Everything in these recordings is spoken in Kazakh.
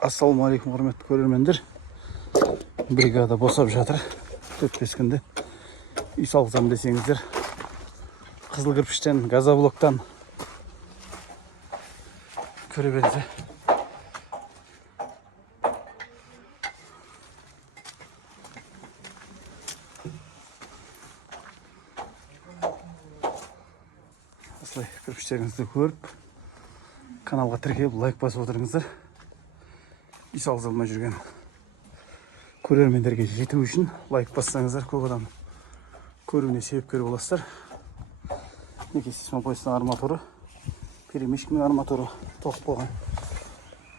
Ассалаумағалейкум құрметті көрермендер. Бригада босап жатыр. 4-5 күнде үй салғызам десеңіздер, қызыл кірпіштен, газоблоктан көре беріңіздер. Осылай кірпіштеріңізді көріп, каналға тіркеліп, лайк басып отырыңыздар. Үй салғызылмай жүрген көрермендерге жету үшін лайк бассаңыздар, көп адам көруіне себепкер боласыздар. Неке сейсмопоястың арматуры, перемешкінің арматуры тоқып қойған.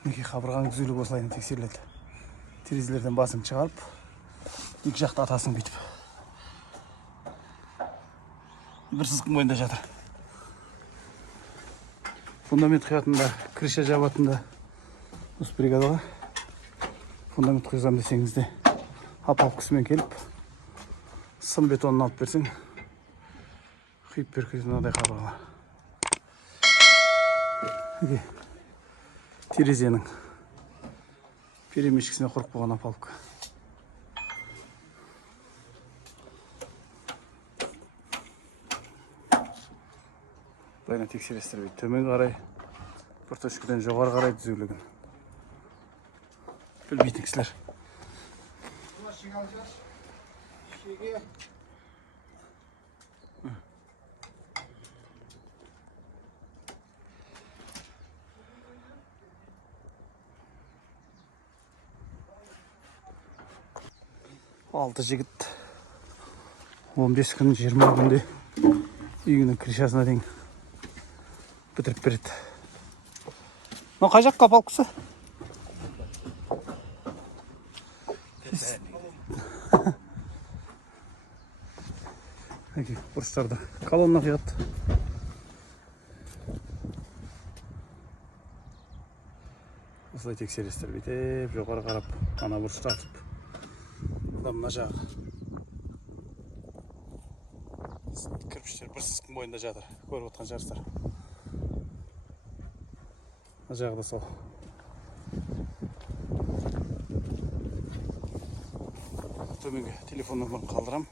Неке қабырғаның түзіліп осылайын тексеріледі. Терезелерден басын шығарып, екі жақты атасын бүйтіп. Бір сызықтың бойында жатыр. Фундамент құятында, крыша жабатында осы бригадаға фундамент құйғызам десеңізде, апалық кісімен келіп, сым бетонын алып берсең, құйып беркізген мынадай қабырғалар. Терезенің перемешкісіне құрып қойған апалық. Бұлайна тексересіздер бейді. Төмен қарай, бір точкадан жоғары қарай түзулігін. Білмейтін кісілер. Алты жігіт 15 күн, 20 күнде үйінің крышасына дейін бітіріп береді. Мынау қай жаққа апалық кісі? Бұрыштарды колонна құяды. Осылай тексересіздер бетеп, жоғары қарап, ана бұрышты атып. Бұда мына жағы. Кірпіштер бір сызықтың бойында жатыр. Көріп отқан жарыстар. Мына жағы да сол. Төменге телефон нөмірін қалдырам.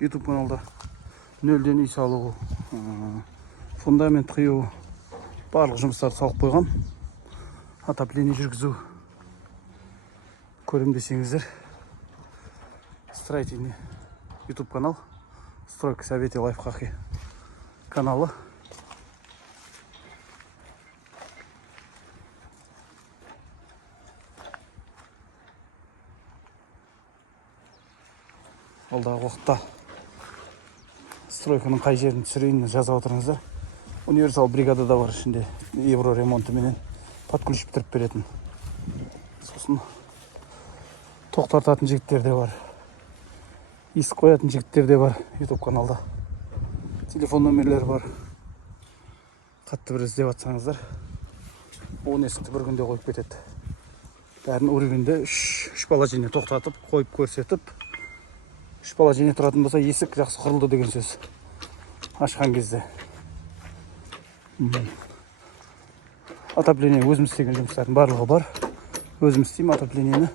YouTube каналда нөлден үй салу, фундамент құю, барлық жұмыстарды салып қойған. Отопление жүргізу көрем десеңіздер, строительный YouTube канал, стройка советы лайфхаки каналы. Алдағы уақытта стройканың қай жерін түсірейін жаза отырыңыздар. Универсал бригада да бар ішінде, евро ремонты менен подключ бітіріп беретін. Сосын тоқтартатын жігіттер де бар, ис қоятын жігіттер де бар YouTube каналда. Телефон нөмірлері бар. Қатты бір іздеп атсаңыздар, 10 есікті бір күнде қойып кетеді. Бәрін үргенде 3 бала жене тоқтатып, қойып көрсетіп, 3 бала жене тұратын болса, есік жақсы құрылды деген сөз. Ашқан кезде. Отопление өзім істеген жұмыстардың барлығы бар. Өзім істеймін отоплениені.